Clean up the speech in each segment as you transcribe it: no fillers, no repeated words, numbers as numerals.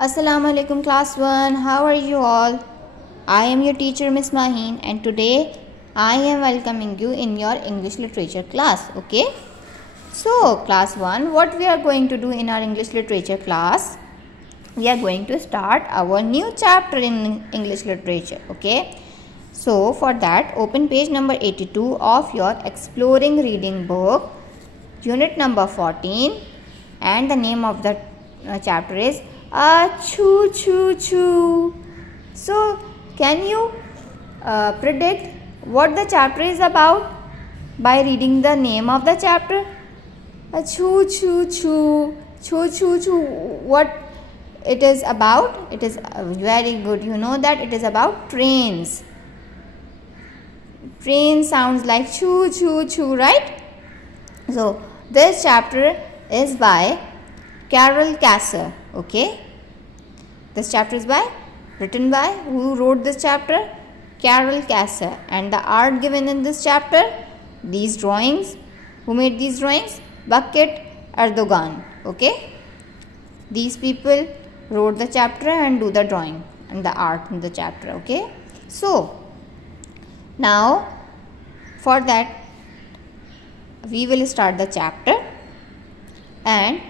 Assalamu alaikum class 1. How are you all? I am your teacher Miss Maheen and today I am welcoming you in your English literature class. Okay? So class 1, what we are going to do in our English literature class? We are going to start our new chapter in English literature. Okay? So for that, open page number 82 of your exploring reading book, unit number 14, and the name of the chapter is Choo Choo Choo. So can you predict what the chapter is about by reading the name of the chapter? Choo Choo Choo. Choo Choo Choo. What it is about? It is very good. You know that it is about trains. Train sounds like choo choo choo, right? So this chapter is by Carol Kasser. Okay, this chapter is written by who wrote this chapter? Carol Kasser. And the art given in this chapter, these drawings, who made these drawings? Bucket Erdogan. Okay, these people wrote the chapter and do the drawing and the art in the chapter. Okay, so now for that we will start the chapter and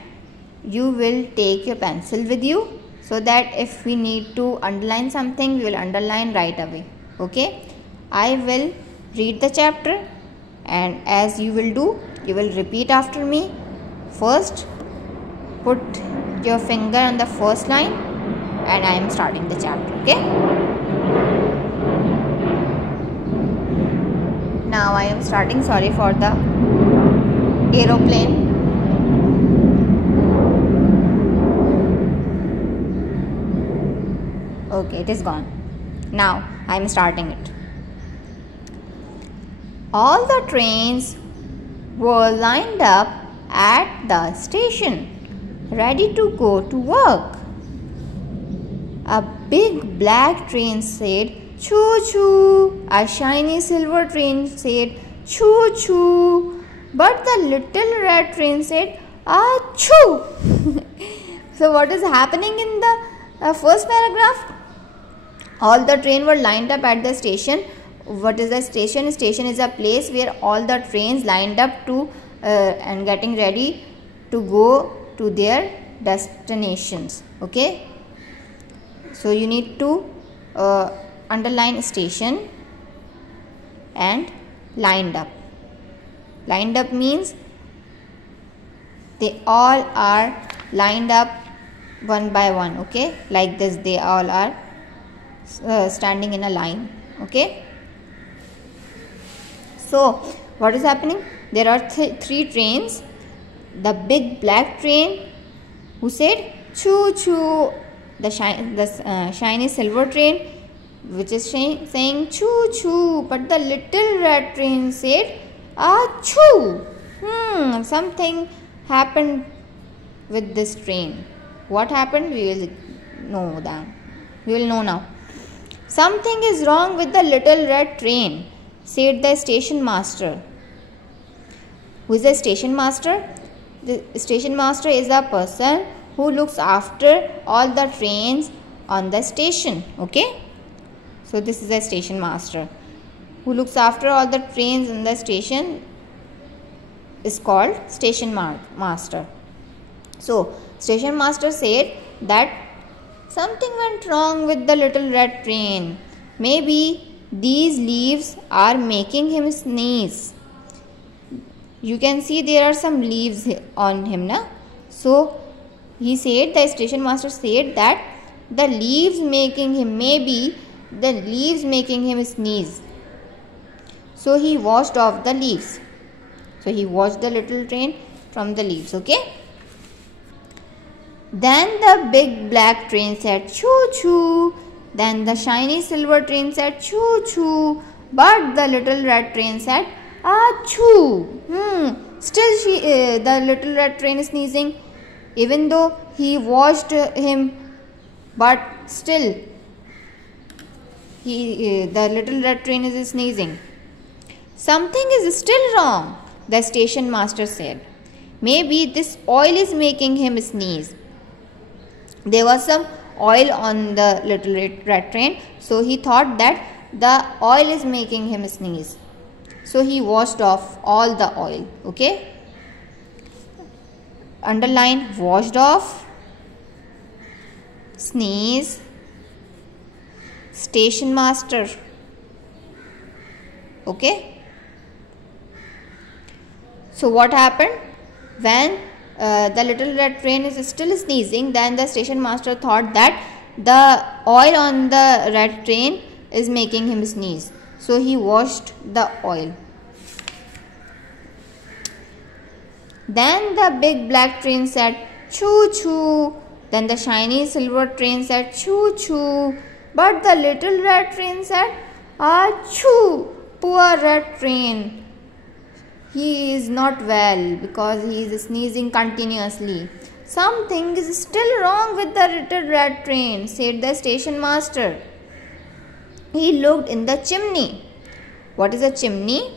you will take your pencil with you so that if we need to underline something, we will underline right away. Okay, I will read the chapter and as you will do, you will repeat after me. First, put your finger on the first line and I am starting the chapter. Okay, now I am starting. Sorry for the aeroplane. Okay, it is gone. Now I am starting it. All the trains were lined up at the station, ready to go to work. A big black train said, "Choo choo." A shiny silver train said, "Choo choo." But the little red train said, "Achoo." So what is happening in the first paragraph? All the trains were lined up at the station. What is the station? Station is a place where all the trains lined up to and getting ready to go to their destinations. Okay, so you need to underline station and lined up. Lined up means they all are lined up one by one. Okay, like this, they all are standing in a line. Okay, so what is happening? There are three trains. The big black train who said choo choo, the shiny silver train which is saying choo choo, but the little red train said achoo. Something happened with this train. What happened? We will know that. We will know now. Something is wrong with the little red train, said the station master. Who is the station master? The station master is a person who looks after all the trains on the station. Okay, so this is the station master who looks after all the trains in the station is called station master. So station master said that something went wrong with the little red train. Maybe these leaves are making him sneeze. You can see there are some leaves on him, na? So he said, the station master said that the leaves making him, maybe the leaves making him sneeze. So he washed off the leaves. So he washed the little train from the leaves. Okay. Then the big black train said choo choo. Then the shiny silver train said choo choo. But the little red train said achoo. Still the little red train is sneezing. Even though he washed him, but still the little red train is sneezing. Something is still wrong, the station master said. Maybe this oil is making him sneeze. there was some oil on the little rat train, so he thought that the oil is making him sneeze. So he washed off all the oil. Okay, underline washed off, sneeze, station master. Okay, so what happened when the little red train is still sneezing? Then the station master thought that the oil on the red train is making him sneeze, so he washed the oil. Then the big black train said choo choo. Then the shiny silver train said choo choo. But the little red train said achoo. Poor red train. He is not well because he is sneezing continuously. Something is still wrong with the little red train, said the station master. He looked in the chimney. What is a chimney?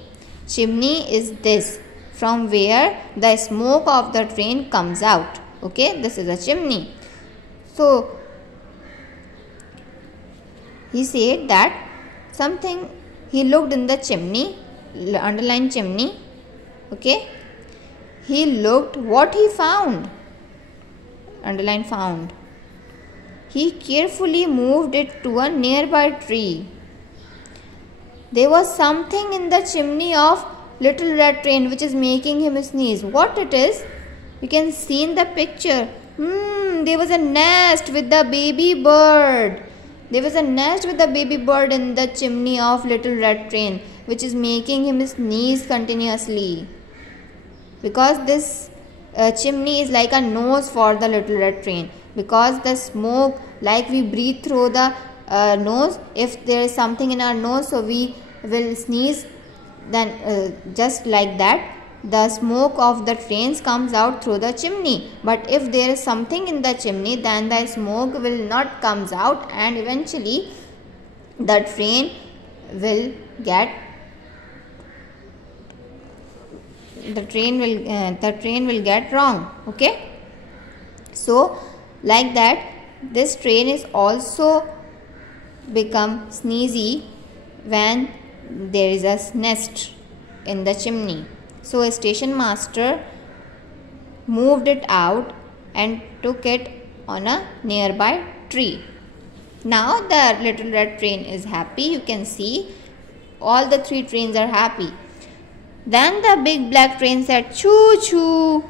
Chimney is this, from where the smoke of the train comes out. Okay, this is a chimney. So he said that something, he looked in the chimney, underline chimney. Okay, he looked, what he found, underline found. He carefully moved it to a nearby tree. There was something in the chimney of little red train which is making him sneeze. What it is? You can see in the picture. There was a nest with the baby bird. There was a nest with the baby bird in the chimney of little red train, which is making him sneeze continuously. Because this chimney is like a nose for the little red train. Because the smoke, like we breathe through the nose, if there is something in our nose, so we will sneeze. Then just like that, the smoke of the trains comes out through the chimney. But if there is something in the chimney, then the smoke will not comes out, and eventually the train will get wrong. Okay, so like that, this train is also become sneezy when there is a nest in the chimney. So a station master moved it out and took it on a nearby tree. Now the little red train is happy. You can see all the three trains are happy. Then the big black train said choo choo.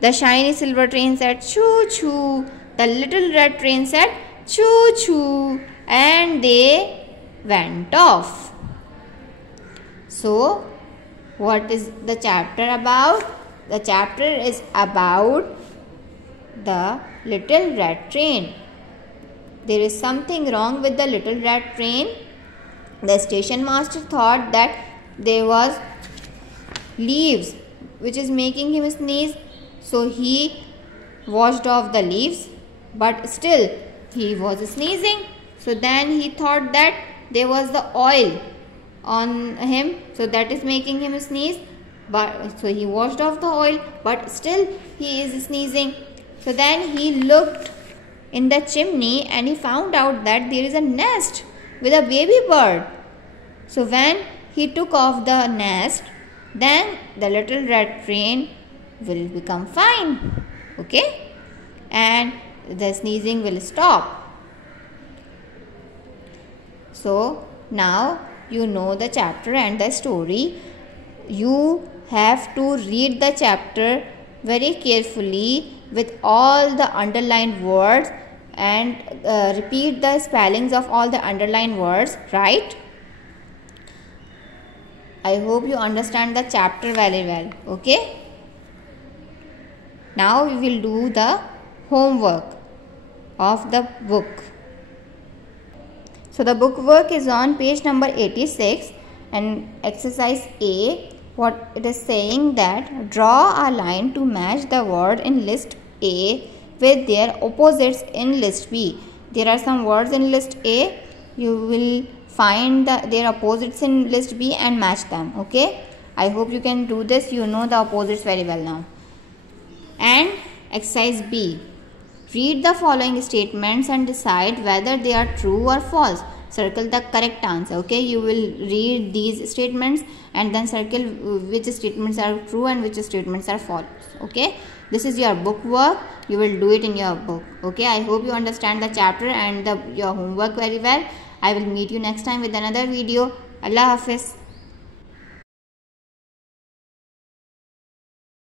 The shiny silver train said choo choo. The little red train said choo choo, and they went off. So what is the chapter about? The chapter is about the little red train. There is something wrong with the little red train. The station master thought that there was leaves which is making him sneeze, so he washed off the leaves, but still he was sneezing. So then he thought that there was the oil on him, so that is making him sneeze. But so he washed off the oil, but still he is sneezing. So then he looked in the chimney and he found out that there is a nest with a baby bird. So when he took off the nest, then the little red train will become fine. Okay, and the sneezing will stop. So now you know the chapter and the story. You have to read the chapter very carefully with all the underlined words and repeat the spellings of all the underlined words, right? I hope you understand the chapter very well. Okay, now we will do the homework of the book. So the book work is on page number 86, and exercise A, what it is saying that draw a line to match the word in list A with their opposites in list B. There are some words in list A. You will find their opposites in list B and match them. Okay, I hope you can do this. You know the opposites very well now. And exercise B, Read the following statements and decide whether they are true or false. Circle the correct answer. Okay, you will read these statements and then circle which statements are true and which statements are false. Okay, this is your book work. You will do it in your book. Okay, I hope you understand the chapter and your homework very well. I will meet you next time with another video. Allah Hafiz.